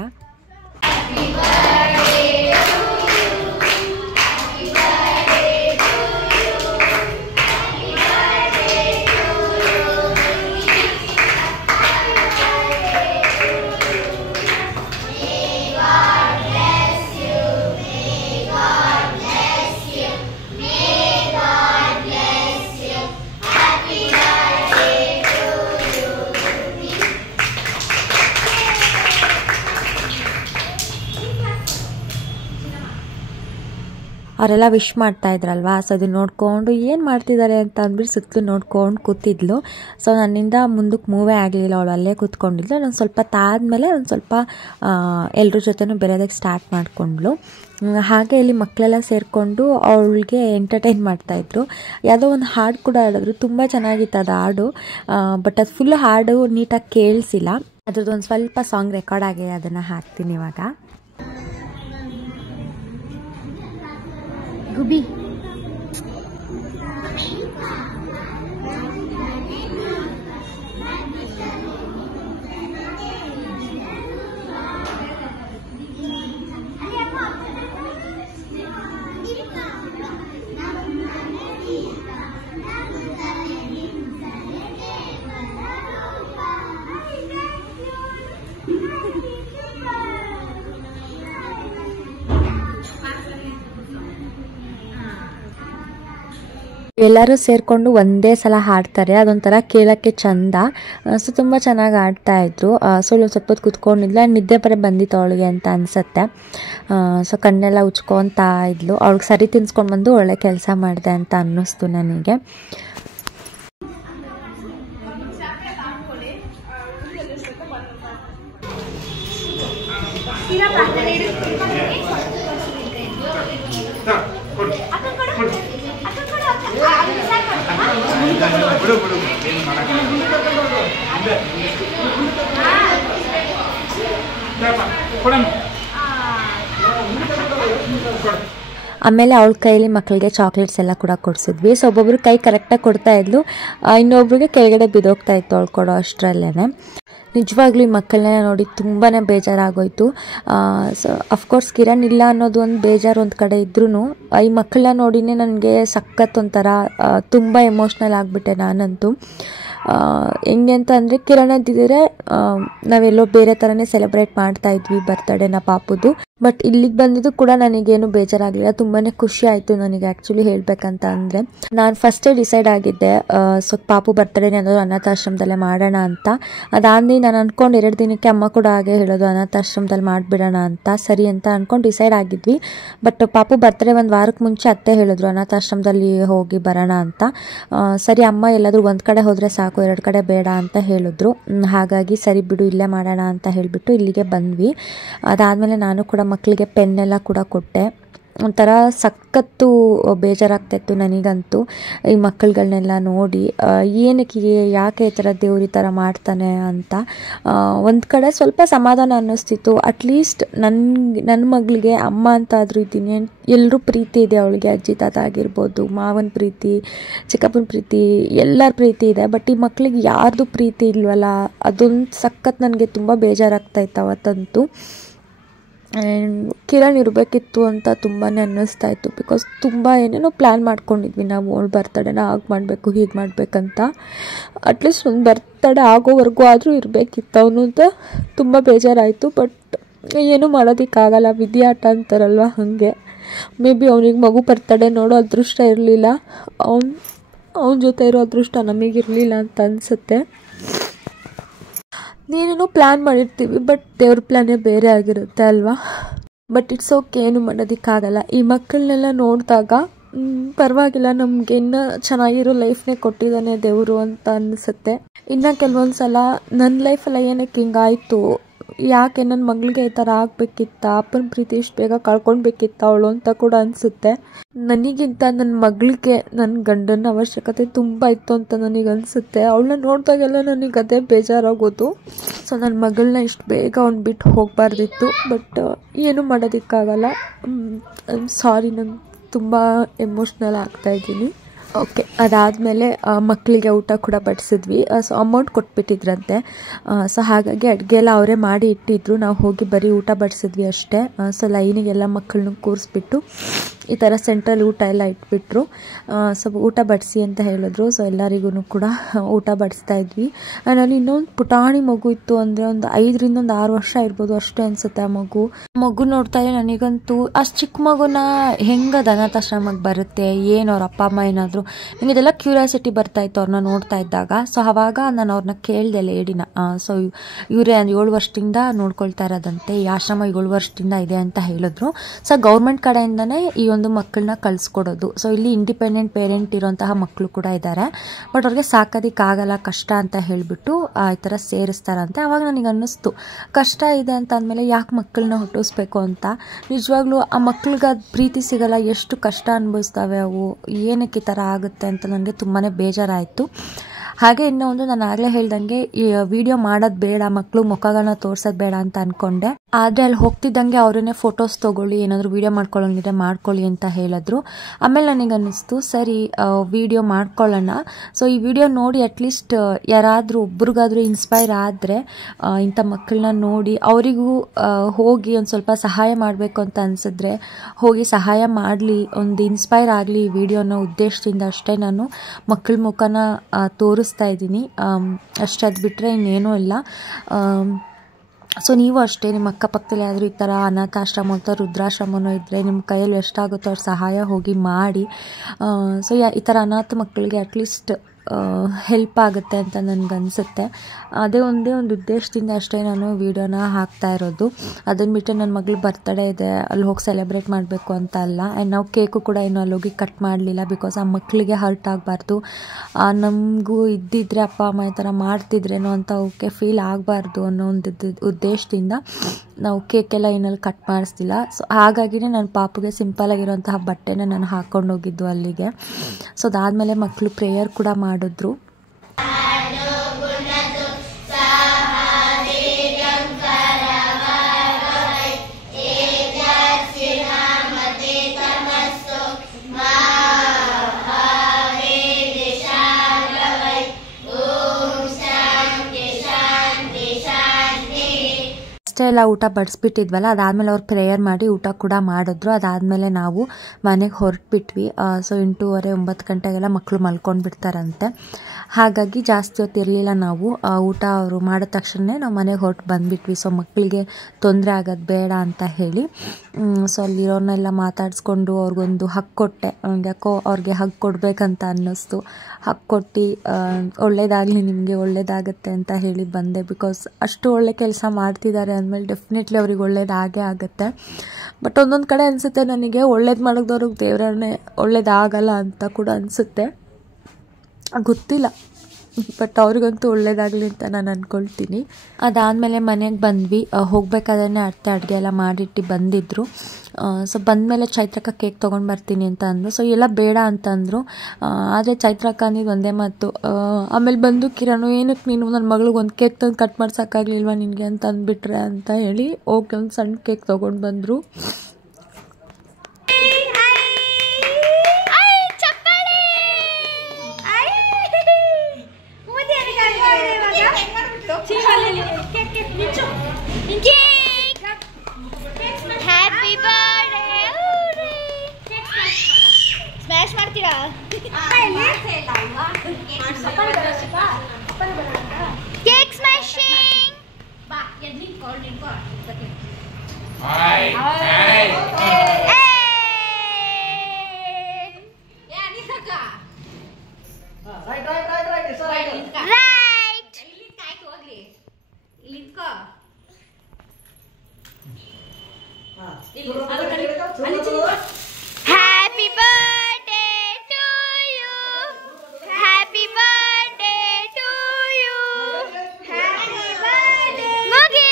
ಅವರೆಲ್ಲ ವಿಶ್ ಮಾಡ್ತಾ ಇದ್ರಲ್ವಾ. ಸೊ ಅದನ್ನ ನೋಡಿಕೊಂಡು ಏನು ಮಾಡ್ತಿದ್ದಾರೆ ಅಂತ ಅಂದ್ಬಿಟ್ಟು ಸುತ್ತಲೂ ನೋಡ್ಕೊಂಡು ಕೂತಿದ್ಲು. ಸೊ ನನ್ನಿಂದ ಮುಂದಕ್ಕೆ ಮೂವೇ ಆಗಲಿಲ್ಲ, ಅವಳು ಅಲ್ಲೇ ಕೂತ್ಕೊಂಡಿದ್ಲು. ನಾನು ಸ್ವಲ್ಪ ತಾದ್ಮೇಲೆ ಒಂದು ಸ್ವಲ್ಪ ಎಲ್ಲರ ಜೊತೆನೂ ಬೆರೆಯೋದಕ್ಕೆ ಸ್ಟಾರ್ಟ್ ಮಾಡಿಕೊಂಡ್ಳು. ಹಾಗೆ ಇಲ್ಲಿ ಮಕ್ಕಳೆಲ್ಲ ಸೇರಿಕೊಂಡು ಅವಳಿಗೆ ಎಂಟರ್ಟೈನ್ ಮಾಡ್ತಾಯಿದ್ರು. ಯಾವುದೋ ಒಂದು ಹಾಡು ಕೂಡ ಹಾಡಿದ್ರು, ತುಂಬ ಚೆನ್ನಾಗಿತ್ತು ಅದು ಹಾಡು. ಬಟ್ ಅದು ಫುಲ್ ಹಾಡು ನೀಟಾಗಿ ಕೇಳಿಸಿಲ್ಲ. ಅದ್ರದ್ದು ಒಂದು ಸ್ವಲ್ಪ ಸಾಂಗ್ ರೆಕಾರ್ಡ್ ಆಗಿ ಅದನ್ನು ಹಾಕ್ತೀನಿ ಇವಾಗ. ಗುಬಿ ಎಲ್ಲರೂ ಸೇರಿಕೊಂಡು ಒಂದೇ ಸಲ ಹಾಡ್ತಾರೆ, ಅದೊಂಥರ ಕೇಳೋಕ್ಕೆ ಚಂದ. ಸೊ ತುಂಬ ಚೆನ್ನಾಗಿ ಆಡ್ತಾಯಿದ್ರು. ಸೊ ಒಂದು ಸ್ವಲ್ಪ ಹೊತ್ತು ಕೂತ್ಕೊಂಡಿದ್ಲು, ನಿದ್ದೆ ಬರೀ ಬಂದಿತ್ತು ಅವಳಿಗೆ ಅಂತ ಅನಿಸುತ್ತೆ. ಸೊ ಕಣ್ಣೆಲ್ಲ ಉಚ್ಕೊತಾ ಇದ್ಲು. ಅವಳಿಗೆ ಸರಿ ತಿನ್ಸ್ಕೊಂಡು ಬಂದು ಒಳ್ಳೆ ಕೆಲಸ ಮಾಡಿದೆ ಅಂತ ಅನ್ನಿಸ್ತು ನನಗೆ. ಆಮೇಲೆ ಅವಳ ಕೈಯಲ್ಲಿ ಮಕ್ಕಳಿಗೆ ಚಾಕ್ಲೇಟ್ಸ್ ಎಲ್ಲ ಕೂಡ ಕೊಡಿಸಿದ್ವಿ. ಸೊ ಒಬ್ಬೊಬ್ರು ಕೈ ಕರೆಕ್ಟಾಗಿ ಕೊಡ್ತಾ ಇದ್ಲು, ಇನ್ನೊಬ್ರಿಗೆ ಕೆಳಗಡೆ ಬಿದ್ದೋಗ್ತಾ ಇತ್ತು ಅವಳು ಕೊಡೋ ಅಷ್ಟರಲ್ಲೇ. ನಿಜವಾಗ್ಲೂ ಈ ಮಕ್ಕಳನ್ನ ನೋಡಿ ತುಂಬಾ ಬೇಜಾರಾಗೋಯ್ತು. ಸೊ ಅಫ್ಕೋರ್ಸ್ ಕಿರಣ್ ಇಲ್ಲ ಅನ್ನೋದು ಒಂದು ಬೇಜಾರು ಒಂದು ಕಡೆ ಇದ್ರೂ ಈ ಮಕ್ಕಳನ್ನ ನೋಡಿನೇ ನನಗೆ ಸಖತ್ ಒಂಥರ ತುಂಬ ಎಮೋಷ್ನಲ್ ಆಗಿಬಿಟ್ಟೆ ನಾನಂತೂ. ಹೆಂಗೆ ಅಂತ ಅಂದರೆ ಕಿರಣ್ ಅಂತಿದ್ರೆ ನಾವೆಲ್ಲೋ ಬೇರೆ ಥರನೇ ಸೆಲೆಬ್ರೇಟ್ ಮಾಡ್ತಾ ಇದ್ವಿ ಬರ್ತ್ಡೇನ ಪಾಪುದು. ಬಟ್ ಇಲ್ಲಿಗೆ ಬಂದಿದ್ದು ಕೂಡ ನನಗೇನು ಬೇಜಾರಾಗಲಿಲ್ಲ, ತುಂಬಾ ಖುಷಿ ಆಯಿತು ನನಗೆ ಆ್ಯಕ್ಚುಲಿ ಹೇಳಬೇಕಂತ ಅಂದರೆ. ನಾನು ಫಸ್ಟೇ ಡಿಸೈಡ್ ಆಗಿದ್ದೆ ಸೊ ಪಾಪು ಬರ್ತ್ಡೇನ ಅನ್ನೋದು ಅನಾಥಾಶ್ರಮದಲ್ಲೇ ಮಾಡೋಣ ಅಂತ. ಅದಾದ್ಮೇಲೆ ನಾನು ಅಂದ್ಕೊಂಡು 2 ದಿನಕ್ಕೆ ಅಮ್ಮ ಕೂಡ ಹಾಗೆ ಹೇಳೋದು ಅನಾಥಾಶ್ರಮದಲ್ಲಿ ಮಾಡಿಬಿಡೋಣ ಅಂತ. ಸರಿ ಅಂತ ಅಂದ್ಕೊಂಡು ಡಿಸೈಡ್ ಆಗಿದ್ವಿ. ಬಟ್ ಪಾಪು ಬರ್ತ್ಡೇ ಒಂದು ವಾರಕ್ಕೆ ಮುಂಚೆ ಅತ್ತೆ ಹೇಳಿದ್ರು ಅನಾಥಾಶ್ರಮದಲ್ಲಿ ಹೋಗಿ ಬರೋಣ ಅಂತ. ಸರಿ ಅಮ್ಮ ಎಲ್ಲಾದರೂ ಒಂದು ಕಡೆ ಹೋದರೆ ಸಾಕು, 2 ಕಡೆ ಬೇಡ ಅಂತ ಹೇಳಿದ್ರು. ಹಾಗಾಗಿ ಸರಿ ಬಿಡು ಇಲ್ಲೇ ಮಾಡೋಣ ಅಂತ ಹೇಳಿಬಿಟ್ಟು ಇಲ್ಲಿಗೆ ಬಂದ್ವಿ. ಅದಾದಮೇಲೆ ನಾನು ಕೂಡ ಮಕ್ಕಳಿಗೆ ಪೆನ್ನೆಲ್ಲ ಕೂಡ ಕೊಟ್ಟೆ. ಒಂಥರ ಸಖತ್ತು ಬೇಜಾರಾಗ್ತಾಯಿತ್ತು ನನಗಂತೂ ಈ ಮಕ್ಕಳುಗಳನ್ನೆಲ್ಲ ನೋಡಿ. ಏನಕ್ಕೆ ಯಾಕೆ ಈ ಥರ ದೇವ್ರು ಈ ಥರ ಮಾಡ್ತಾನೆ ಅಂತ ಒಂದು ಕಡೆ ಸ್ವಲ್ಪ ಸಮಾಧಾನ ಅನ್ನಿಸ್ತಿತ್ತು. ಅಟ್ಲೀಸ್ಟ್ ನನ್ನ ಮಗಳಿಗೆ ಅಮ್ಮ ಅಂತಾದರೂ ಇದ್ದೀನಿ, ಎಲ್ಲರೂ ಪ್ರೀತಿ ಇದೆ ಅವಳಿಗೆ, ಅಜ್ಜಿ ತಾತ ಆಗಿರ್ಬೋದು, ಮಾವನ ಪ್ರೀತಿ, ಚಿಕ್ಕಪ್ಪನ ಪ್ರೀತಿ, ಎಲ್ಲರ ಪ್ರೀತಿ ಇದೆ. ಬಟ್ ಈ ಮಕ್ಕಳಿಗೆ ಯಾರ್ದು ಪ್ರೀತಿ ಇಲ್ವಲ್ಲ, ಅದೊಂದು ಸಖತ್ ನನಗೆ ತುಂಬ ಬೇಜಾರಾಗ್ತಾಯಿತ್ತು ಅವತ್ತಂತೂ. ಆ್ಯಂಡ್ ಕಿರಣ್ ಇರಬೇಕಿತ್ತು ಅಂತ ತುಂಬಾ ಅನ್ನಿಸ್ತಾ ಇತ್ತು. ಬಿಕಾಸ್ ತುಂಬ ಏನೇನೋ ಪ್ಲ್ಯಾನ್ ಮಾಡ್ಕೊಂಡಿದ್ವಿ ನಾವು, ಅವಳು ಬರ್ತಡೇನ ಹಾಗೆ ಮಾಡಬೇಕು ಹೀಗೆ ಮಾಡಬೇಕಂತ. ಅಟ್ಲೀಸ್ಟ್ ಒಂದು ಬರ್ತಡೇ ಆಗೋವರೆಗೂ ಆದರೂ ಇರಬೇಕಿತ್ತು ಅವನು ಅಂತ ತುಂಬ ಬೇಜಾರಾಯಿತು. ಬಟ್ ಏನೂ ಮಾಡೋದಕ್ಕಾಗಲ್ಲ, ವಿಧಿಯಾಟ ಅಂತಾರಲ್ವ ಹಾಗೆ. ಮೇ ಬಿ ಅವನಿಗೆ ಮಗು ಬರ್ತಡೇ ನೋಡೋ ಅದೃಷ್ಟ ಇರಲಿಲ್ಲ, ಅವನ ಜೊತೆ ಇರೋ ಅದೃಷ್ಟ ನಮಗಿರಲಿಲ್ಲ ಅಂತ ಅನಿಸುತ್ತೆ. ನೀನೇನೋ ಪ್ಲ್ಯಾನ್ ಮಾಡಿರ್ತೀವಿ, ಬಟ್ ದೇವ್ರ ಪ್ಲ್ಯಾನೇ ಬೇರೆ ಆಗಿರುತ್ತೆ ಅಲ್ವಾ. ಬಟ್ ಇಟ್ಸ್ ಓಕೆ, ಏನು ಮಾಡೋದಕ್ಕಾಗಲ್ಲ. ಈ ಮಕ್ಕಳನ್ನೆಲ್ಲ ನೋಡಿದಾಗ ಪರವಾಗಿಲ್ಲ, ನಮ್ಗೆ ಇನ್ನೂ ಚೆನ್ನಾಗಿರೋ ಲೈಫ್ನೇ ಕೊಟ್ಟಿದ್ದಾನೆ ದೇವರು ಅಂತ ಅನಿಸುತ್ತೆ. ಇನ್ನು ಕೆಲವೊಂದು ಸಲ ನನ್ನ ಲೈಫೆಲ್ಲ ಏನಕ್ಕೆ ಹಿಂಗಾಯಿತು, ಯಾಕೆ ನನ್ನ ಮಗಳಿಗೆ ಈ ಥರ ಆಗಬೇಕಿತ್ತ, ಅಪ್ಪನ ಪ್ರೀತಿ ಇಷ್ಟು ಬೇಗ ಕಳ್ಕೊಳ್ಬೇಕಿತ್ತ ಅವಳು ಅಂತ ಕೂಡ ಅನಿಸುತ್ತೆ. ನನಗಿಂತ ನನ್ನ ಮಗಳಿಗೆ ನನ್ನ ಗಂಡನ ಅವಶ್ಯಕತೆ ತುಂಬ ಇತ್ತು ಅಂತ ನನಗೆ ಅನಿಸುತ್ತೆ. ಅವಳನ್ನ ನೋಡಿದಾಗೆಲ್ಲ ನನಗೆ ಅದೇ ಬೇಜಾರಾಗೋದು. ಸೊ ನನ್ನ ಮಗಳನ್ನ ಇಷ್ಟು ಬೇಗ ಅವ್ನು ಬಿಟ್ಟು ಹೋಗಬಾರ್ದಿತ್ತು. ಬಟ್ ಏನೂ ಮಾಡೋದಕ್ಕಾಗಲ್ಲ. ಸಾರಿ, ನಾನು ತುಂಬ ಎಮೋಷ್ನಲ್ ಆಗ್ತಾಯಿದ್ದೀನಿ. ಓಕೆ, ಅದಾದಮೇಲೆ ಮಕ್ಕಳಿಗೆ ಊಟ ಕೂಡ ಬಡಿಸಿದ್ವಿ. ಸೊ ಅಮೌಂಟ್ ಕೊಟ್ಬಿಟ್ಟಿದ್ರಂತೆ. ಸೊ ಹಾಗಾಗಿ ಅಡುಗೆ ಎಲ್ಲ ಅವರೇ ಮಾಡಿ ಇಟ್ಟಿದ್ರು. ನಾವು ಹೋಗಿ ಬರೀ ಊಟ ಬಡಿಸಿದ್ವಿ ಅಷ್ಟೇ. ಸೊ ಲೈನಿಗೆಲ್ಲ ಮಕ್ಕಳನ್ನ ಕೂರಿಸ್ಬಿಟ್ಟು ಈ ಥರ ಸೆಂಟ್ರಲ್ ಊಟ ಎಲ್ಲ ಇಟ್ಬಿಟ್ರು. ಸೊ ಊಟ ಬಡಿಸಿ ಅಂತ ಹೇಳಿದ್ರು. ಸೊ ಎಲ್ಲರಿಗೂ ಕೂಡ ಊಟ ಬಡಿಸ್ತಾ ಇದ್ವಿ. ನಾನು ಇನ್ನೊಂದು ಪುಟಾಣಿ ಮಗು ಇತ್ತು, ಅಂದರೆ ಒಂದು 5ರಿಂದ 6 ವರ್ಷ ಇರ್ಬೋದು ಅಷ್ಟೇ ಅನಿಸುತ್ತೆ ಆ ಮಗು ನೋಡ್ತಾ ಇದೆ. ನನಗಂತೂ ಅಷ್ಟು ಚಿಕ್ಕ ಮಗುನ ಹೆಂಗೆ ಅನಾಥಾಶ್ರಮಕ್ಕೆ ಬರುತ್ತೆ, ಏನು ಅವ್ರ ಅಪ್ಪ ಅಮ್ಮ ಏನಾದರೂ, ನನಗೆ ಇದೆಲ್ಲ ಕ್ಯೂರಿಯಾಸಿಟಿ ಬರ್ತಾಯಿತ್ತು ಅವ್ರನ್ನ ನೋಡ್ತಾ ಇದ್ದಾಗ. ಸೊ ಆವಾಗ ನಾನು ಅವ್ರನ್ನ ಕೇಳಿದೆ ಲೇಡಿನ. ಸೊ ಇವರೇ 7 ವರ್ಷದಿಂದ ನೋಡ್ಕೊಳ್ತಾ ಇರೋದಂತೆ, ಈ ಆಶ್ರಮ 7 ವರ್ಷದಿಂದ ಇದೆ ಅಂತ ಹೇಳಿದ್ರು. ಸೊ ಗೌರ್ಮೆಂಟ್ ಕಡೆಯಿಂದನೇ ಈ ಒಂದು ಮಕ್ಕಳನ್ನ ಕಳಿಸ್ಕೊಡೋದು. ಸೊ ಇಲ್ಲಿ ಇಂಡಿಪೆಂಡೆಂಟ್ ಪೇರೆಂಟ್ ಇರೋಂತಹ ಮಕ್ಕಳು ಕೂಡ ಇದ್ದಾರೆ. ಬಟ್ ಅವ್ರಿಗೆ ಸಾಕೋದಕ್ಕಾಗಲ್ಲ, ಕಷ್ಟ ಅಂತ ಹೇಳಿಬಿಟ್ಟು ಈ ಥರ ಸೇರಿಸ್ತಾರಂತೆ. ಆವಾಗ ನನಗೆ ಅನ್ನಿಸ್ತು, ಕಷ್ಟ ಇದೆ ಅಂತ ಅಂದಮೇಲೆ ಯಾಕೆ ಮಕ್ಕಳನ್ನ ಹುಟ್ಟಿಸ್ಬೇಕು ಅಂತ. ನಿಜವಾಗ್ಲೂ ಆ ಮಕ್ಳಿಗೆ ಅದು ಪ್ರೀತಿ ಸಿಗಲ್ಲ, ಎಷ್ಟು ಕಷ್ಟ ಅನುಭವಿಸ್ತವೆ ಅವು, ಏನಕ್ಕೆ ಈ ಥರ ಆಗುತ್ತೆ ಅಂತ ನನಗೆ ತುಂಬಾ ಬೇಜಾರಾಯಿತು. ಹಾಗೆ ಇನ್ನೂ ಒಂದು, ನಾನು ಆಗಲೇ ಹೇಳ್ದಂಗೆ ಈ ವಿಡಿಯೋ ಮಾಡೋದು ಬೇಡ, ಮಕ್ಕಳು ಮುಖಗಳನ್ನ ತೋರ್ಸೋದು ಬೇಡ ಅಂತ ಅಂದ್ಕೊಂಡೆ. ಆದರೆ ಅಲ್ಲಿ ಹೋಗ್ತಿದ್ದಂಗೆ ಅವರನ್ನೇ ಫೋಟೋಸ್ ತೊಗೊಳ್ಳಿ, ಏನಾದರೂ ವೀಡಿಯೋ ಮಾಡ್ಕೊಳ್ಳೋಂಗಿದ್ರೆ ಮಾಡ್ಕೊಳ್ಳಿ ಅಂತ ಹೇಳಿದ್ರು. ಆಮೇಲೆ ನನಗೆ ಅನ್ನಿಸ್ತು, ಸರಿ ವಿಡಿಯೋ ಮಾಡ್ಕೊಳ್ಳೋಣ. ಸೊ ಈ ವಿಡಿಯೋ ನೋಡಿ ಅಟ್ಲೀಸ್ಟ್ ಯಾರಾದರೂ ಒಬ್ರಿಗಾದರೂ ಇನ್ಸ್ಪೈರ್ ಆದರೆ ಇಂಥ ಮಕ್ಕಳನ್ನ ನೋಡಿ ಅವರಿಗೂ ಹೋಗಿ ಒಂದು ಸ್ವಲ್ಪ ಸಹಾಯ ಮಾಡಬೇಕು ಅಂತ ಅನಿಸಿದ್ರೆ ಹೋಗಿ ಸಹಾಯ ಮಾಡಲಿ, ಒಂದು ಇನ್ಸ್ಪೈರ್ ಆಗಲಿ ಈ ವಿಡಿಯೋನ ಉದ್ದೇಶದಿಂದ ಅಷ್ಟೇ ನಾನು ಮಕ್ಕಳ ಮುಖನ ತೋರಿಸ್ತಾ ಇದ್ದೀನಿ ಅಷ್ಟೇ. ಅದು ಬಿಟ್ಟರೆ ಇನ್ನೇನೂ ಇಲ್ಲ. ಸೊ ನೀವು ಅಷ್ಟೇ, ನಿಮ್ಮ ಅಕ್ಕಪಕ್ಕದಲ್ಲಿ ಯಾರಾದರೂ ಈ ಥರ ಅನಾಥಾಶ್ರಮ ಅಥವಾ ವೃದ್ಧಾಶ್ರಮನೋ ಇದ್ದರೆ ನಿಮ್ಮ ಕೈಯಲ್ಲಿ ಎಷ್ಟಾಗುತ್ತೋ ಅವ್ರ ಸಹಾಯ ಹೋಗಿ ಮಾಡಿ. ಸೊ ಈ ಥರ ಅನಾಥ ಮಕ್ಕಳಿಗೆ ಅಟ್ಲೀಸ್ಟ್ ಹೆಲ್ಪ್ ಆಗುತ್ತೆ ಅಂತ ನನಗನ್ಸುತ್ತೆ. ಅದೇ ಒಂದೇ ಒಂದು ಉದ್ದೇಶದಿಂದ ಅಷ್ಟೇ ನಾನು ವೀಡಿಯೋನ ಹಾಕ್ತಾ ಇರೋದು. ಅದನ್ನು ಬಿಟ್ಟು ನನ್ನ ಮಗಳ ಬರ್ತಡೇ ಇದೆ, ಅಲ್ಲಿ ಹೋಗಿ ಸೆಲೆಬ್ರೇಟ್ ಮಾಡಬೇಕು ಅಂತ ಅಲ್ಲ. ಆ್ಯಂಡ್ ನಾವು ಕೇಕು ಕೂಡ ಇನ್ನೂ ಅಲ್ಲಿ ಹೋಗಿ ಕಟ್ ಮಾಡಲಿಲ್ಲ, ಬಿಕಾಸ್ ಆ ಮಕ್ಕಳಿಗೆ ಹರ್ಟ್ ಆಗಬಾರ್ದು. ನಮಗೂ ಇದ್ದಿದ್ರೆ ಅಪ್ಪ ಅಮ್ಮ ಈ ಥರ ಮಾಡ್ತಿದ್ರೇನೋ ಅಂತ ಅವಕ್ಕೆ ಫೀಲ್ ಆಗಬಾರ್ದು ಅನ್ನೋ ಒಂದು ಉದ್ದೇಶದಿಂದ ನಾವು ಕೇಕೆಲ್ಲ ಏನಲ್ಲಿ ಕಟ್ ಮಾಡಿಸ್ತಿಲ್ಲ. ಸೊ ಹಾಗಾಗಿನೇ ನನ್ನ ಪಾಪುಗೆ ಸಿಂಪಲಾಗಿರೋಂತಹ ಬಟ್ಟೆನ ನಾನು ಹಾಕ್ಕೊಂಡೋಗಿದ್ದು ಅಲ್ಲಿಗೆ. ಸೊ ಅದಾದಮೇಲೆ ಮಕ್ಕಳು ಪ್ರೇಯರ್ ಕೂಡ ಮಾಡಿದ್ರು. ಅಷ್ಟೇ ಎಲ್ಲ ಊಟ ಬಡಿಸ್ಬಿಟ್ಟಿದ್ವಲ್ಲ, ಅದಾದಮೇಲೆ ಅವ್ರು ಪ್ರೇಯರ್ ಮಾಡಿ ಊಟ ಕೂಡ ಮಾಡಿದ್ರು. ಅದಾದಮೇಲೆ ನಾವು ಮನೆಗೆ ಹೊರಟ್ಬಿಟ್ವಿ. ಸೊ 8:30 9 ಗಂಟೆಗೆಲ್ಲ ಮಕ್ಕಳು ಮಲ್ಕೊಂಡು ಬಿಡ್ತಾರಂತೆ. ಹಾಗಾಗಿ ಜಾಸ್ತಿ ಹೊತ್ತು ಇರಲಿಲ್ಲ ನಾವು. ಊಟ ಅವರು ಮಾಡಿದ ತಕ್ಷಣ ನಾವು ಮನೆಗೆ ಹೊರಟು ಬಂದುಬಿಟ್ವಿ. ಸೊ ಮಕ್ಕಳಿಗೆ ತೊಂದರೆ ಆಗೋದು ಬೇಡ ಅಂತ ಹೇಳಿ. ಸೊ ಅಲ್ಲಿರೋರ್ನೆಲ್ಲ ಮಾತಾಡಿಸ್ಕೊಂಡು ಅವ್ರಿಗೊಂದು ಹಗ್ ಕೊಟ್ಟೆ. ಯಾಕೋ ಅವ್ರಿಗೆ ಹಗ್ ಕೊಡಬೇಕಂತ ಅನ್ನಿಸ್ತು. ಹಗ್ ಕೊಟ್ಟು ಒಳ್ಳೇದಾಗಲಿ, ನಿಮಗೆ ಒಳ್ಳೇದಾಗುತ್ತೆ ಅಂತ ಹೇಳಿ ಬಂದೆ. ಬಿಕಾಸ್ ಅಷ್ಟು ಒಳ್ಳೆ ಕೆಲಸ ಮಾಡ್ತಿದ್ದಾರೆ ಅಂದಮೇಲೆ ಡೆಫಿನೆಟ್ಲಿ ಅವ್ರಿಗೆ ಒಳ್ಳೇದಾಗೇ ಆಗುತ್ತೆ. ಬಟ್ ಒಂದೊಂದು ಕಡೆ ಅನಿಸುತ್ತೆ ನನಗೆ, ಒಳ್ಳೇದು ಮಾಡಿದವ್ರಿಗೆ ದೇವರನ್ನೇ ಒಳ್ಳೇದಾಗಲ್ಲ ಅಂತ ಕೂಡ ಅನಿಸುತ್ತೆ, ಗೊತ್ತಿಲ್ಲ. ಬಟ್ ಅವ್ರಿಗಂತೂ ಒಳ್ಳೇದಾಗಲಿ ಅಂತ ನಾನು ಅಂದ್ಕೊಳ್ತೀನಿ. ಅದಾದಮೇಲೆ ಮನೆಗೆ ಬಂದ್ವಿ. ಹೋಗ್ಬೇಕಾದ್ರೆ ಅಡುಗೆ ಎಲ್ಲ ಮಾಡಿಟ್ಟು ಬಂದಿದ್ದರು. ಸೊ ಬಂದಮೇಲೆ ಚೈತ್ರಕ್ಕ ಕೇಕ್ ತೊಗೊಂಡು ಬರ್ತೀನಿ ಅಂತ ಅಂದರು. ಸೊ ಎಲ್ಲ ಬೇಡ ಅಂತಂದರು. ಆದರೆ ಚೈತ್ರಕ್ಕ ಅಂದಿದ್ದು ಒಂದೇ ಮಾತು. ಆಮೇಲೆ ಬಂದು ಕಿರಣು, ಏನಕ್ಕೆ ನೀನು ನನ್ನ ಮಗಳಿಗೆ ಒಂದು ಕೇಕ್ ತಂದು ಕಟ್ ಮಾಡ್ಸೋಕ್ಕಾಗಲಿಲ್ವ ನಿನಗೆ ಅಂತ ಅಂದ್ಬಿಟ್ರೆ ಅಂತ ಹೇಳಿ ಹೋಗಿ ಒಂದು ಸಣ್ಣ ಕೇಕ್ ತೊಗೊಂಡು ಬಂದರು. Happy birthday to you. Happy birthday to you. Happy birthday. Mugi.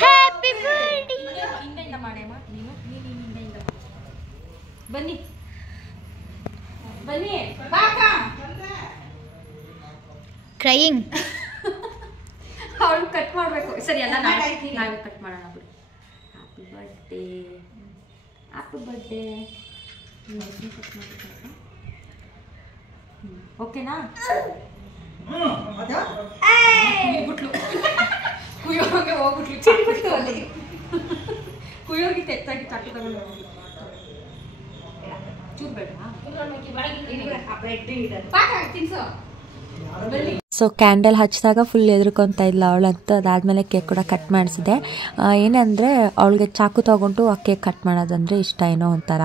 Happy birthday. ಹಿಂದೆಯಿಂದ ಮಾಡೇಮ್ಮ ನೀನು ಬನ್ನಿ ಬನ್ನಿ ಬಾಕ ಕ್ರೈಯಿಂಗ್. ಅವಳು ಕಟ್ ಮಾಡಬೇಕು. ಸರಿ ಎಲ್ಲ ನಾವೇ ಕಟ್ ಮಾಡೋಣ ಬಿಡಿ. Happy birthday happy birthday. Cut ಮಾಡಬೇಕು. ಓಕೆನಾ? ಕುಯ್ಬಿಟ್ಲು, ಕುಯ್ಯೋಗೆ ಹೋಗ್ಬಿಟ್ಲು, ಚಿಟ್ಬಿಟ್ಟು ಅಲ್ಲಿ ಕುಯ್ಯೋಗಿ ತೆತ್ತಾಗಿ ಚಾಕು ತಗೊಂಡು ಚೂರು ಬೇಡ ತಿನ್ಸೋ. ಸೊ ಕ್ಯಾಂಡಲ್ ಹಚ್ಚಿದಾಗ ಫುಲ್ ಎದ್ರುಕೊಂತ ಇದ್ಲು ಅವಳಂತೂ. ಅದಾದಮೇಲೆ ಕೇಕ್ ಕೂಡ ಕಟ್ ಮಾಡಿಸಿದೆ. ಏನಂದರೆ ಅವಳಿಗೆ ಚಾಕು ತೊಗೊಂಡು ಆ ಕೇಕ್ ಕಟ್ ಮಾಡೋದಂದರೆ ಇಷ್ಟ, ಏನೋ ಒಂಥರ.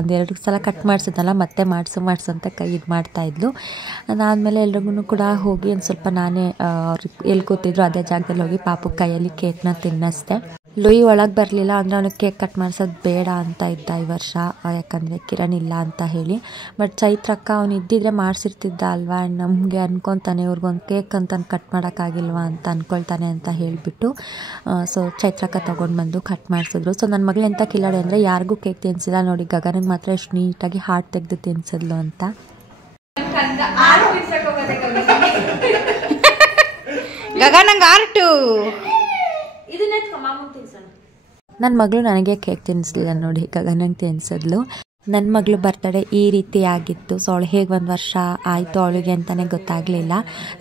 ಒಂದೆರಡು ಸಲ ಕಟ್ ಮಾಡಿಸಿದ್ನಲ್ಲ, ಮತ್ತೆ ಮಾಡಿಸು ಅಂತ ಕೈ ಇದು ಮಾಡ್ತಾಯಿದ್ಲು. ಅದಾದಮೇಲೆ ಎಲ್ರಿಗೂ ಕೂಡ ಹೋಗಿ ಒಂದು ಸ್ವಲ್ಪ ನಾನೇ ಅವ್ರಿಗೆ ಎಲ್ಲಿ ಕೂತಿದ್ರು ಅದೇ ಜಾಗದಲ್ಲಿ ಹೋಗಿ ಪಾಪು ಕೈಯಲ್ಲಿ ಕೇಕ್ನ ತಿನ್ನಿಸ್ದೆ. ಲೂಯಿ ಒಳಗೆ ಬರಲಿಲ್ಲ ಅಂದರೆ ಅವನಿಗೆ ಕೇಕ್ ಕಟ್ ಮಾಡಿಸೋದು ಬೇಡ ಅಂತ ಇದ್ದ ಈ ವರ್ಷ, ಯಾಕಂದರೆ ಕಿರಣ್ ಇಲ್ಲ ಅಂತ ಹೇಳಿ. ಬಟ್ ಚೈತ್ರಕ್ಕ ಅವನು ಇದ್ದಿದ್ರೆ ಮಾಡಿಸಿರ್ತಿದ್ದ ಅಲ್ವಾ. ನಮಗೆ ಅನ್ಕೊತಾನೆ ಇವ್ರಿಗೊಂದು ಕೇಕ್ ಅಂತ ಕಟ್ ಮಾಡೋಕ್ಕಾಗಿಲ್ವಾ ಅಂತ ಅಂದ್ಕೊಳ್ತಾನೆ ಅಂತ ಹೇಳಿಬಿಟ್ಟು ಸೊ ಚೈತ್ರಕ್ಕ ತೊಗೊಂಡು ಬಂದು ಕಟ್ ಮಾಡಿಸಿದ್ರು. ಸೊ ನನ್ನ ಮಗಳು ಎಂಥ ಕಿಲಾಡಿ ಅಂದರೆ ಯಾರಿಗೂ ಕೇಕ್ ತಿನ್ಸಿಲ್ಲ ನೋಡಿ, ಗಗನಿಗೆ ಮಾತ್ರ ಎಷ್ಟು ನೀಟಾಗಿ ಹಾರ್ಟ್ ತೆಗೆದು ತಿನ್ಸಿದ್ಲು ಅಂತ. ಗಗನಂಗೆ ಆರ್ಟು. ನನ್ನ ಮಗಳು ನನಗೆ ಕೇಕ್ ತಿನ್ನಿಸ್ಲಿಲ್ಲ ನೋಡಿ, ಗಗನಂಗೆ ತಿನ್ಸಿದ್ಲು. ನನ್ನ ಮಗಳು ಬರ್ತಡೇ ಈ ರೀತಿ ಆಗಿತ್ತು. ಸೊ ಅವಳು ಹೇಗೆ ಒಂದು ವರ್ಷ ಆಯಿತು ಅವಳಿಗೆ ಅಂತಲೇ ಗೊತ್ತಾಗಲಿಲ್ಲ.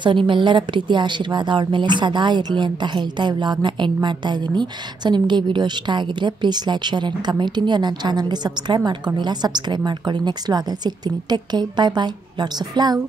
ಸೊ ನಿಮ್ಮೆಲ್ಲರ ಪ್ರೀತಿ ಆಶೀರ್ವಾದ ಅವಳ ಮೇಲೆ ಸದಾ ಇರಲಿ ಅಂತ ಹೇಳ್ತಾ ಈ ವ್ಲಾಗ್ನ ಎಂಡ್ ಮಾಡ್ತಾ ಇದ್ದೀನಿ. ಸೊ ನಿಮಗೆ ಈ ವಿಡಿಯೋ ಇಷ್ಟ ಆಗಿದ್ರೆ please like, share and comment. ಇನ್ನು ನನ್ನ ಚಾನಲ್ಗೆ ಸಬ್ಸ್ಕ್ರೈಬ್ ಮಾಡ್ಕೊಂಡಿಲ್ಲ, ಸಬ್ಸ್ಕ್ರೈಬ್ ಮಾಡ್ಕೊಳ್ಳಿ. ನೆಕ್ಸ್ಟ್ ವ್ಲಾಗಲ್ಲಿ ಸಿಗ್ತೀನಿ. Take care, bye bye, lots of love.